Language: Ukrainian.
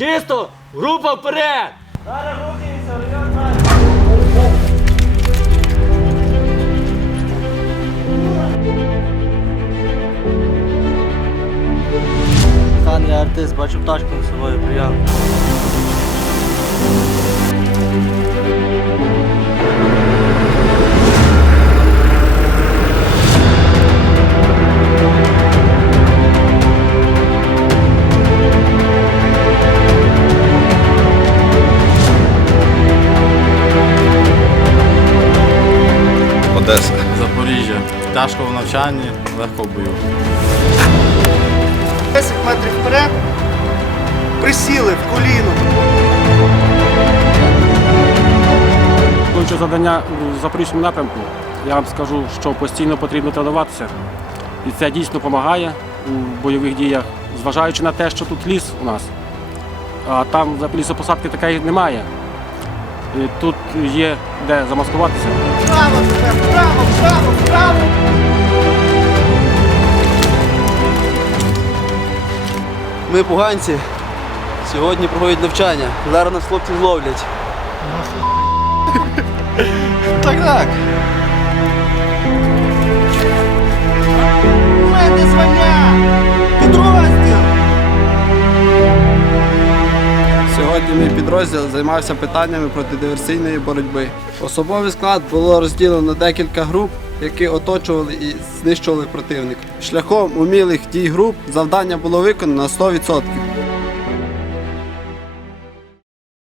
Чисто! Група вперед! Хан, я артист, бачу пташку над собою, прийом. Одеса. Запоріжжя. Тяжко в навчанні, легко в бою. 10 метрів вперед, присіли в коліно. Виконуючи завдання у Запорізькому напрямку, я вам скажу, що постійно потрібно тренуватися. І це дійсно допомагає у бойових діях, зважаючи на те, що тут ліс у нас, а там за лісопосадки такої немає. І тут є де замаскуватися. Право право, право, право. Ми поганці. Сьогодні проходять навчання. Зараз нас хлопці зловлять. Так, так. Сьогодні мій підрозділ займався питаннями протидиверсійної боротьби. Особовий склад було розділено на декілька груп, які оточували і знищували противника. Шляхом умілих дій груп завдання було виконано на 100%.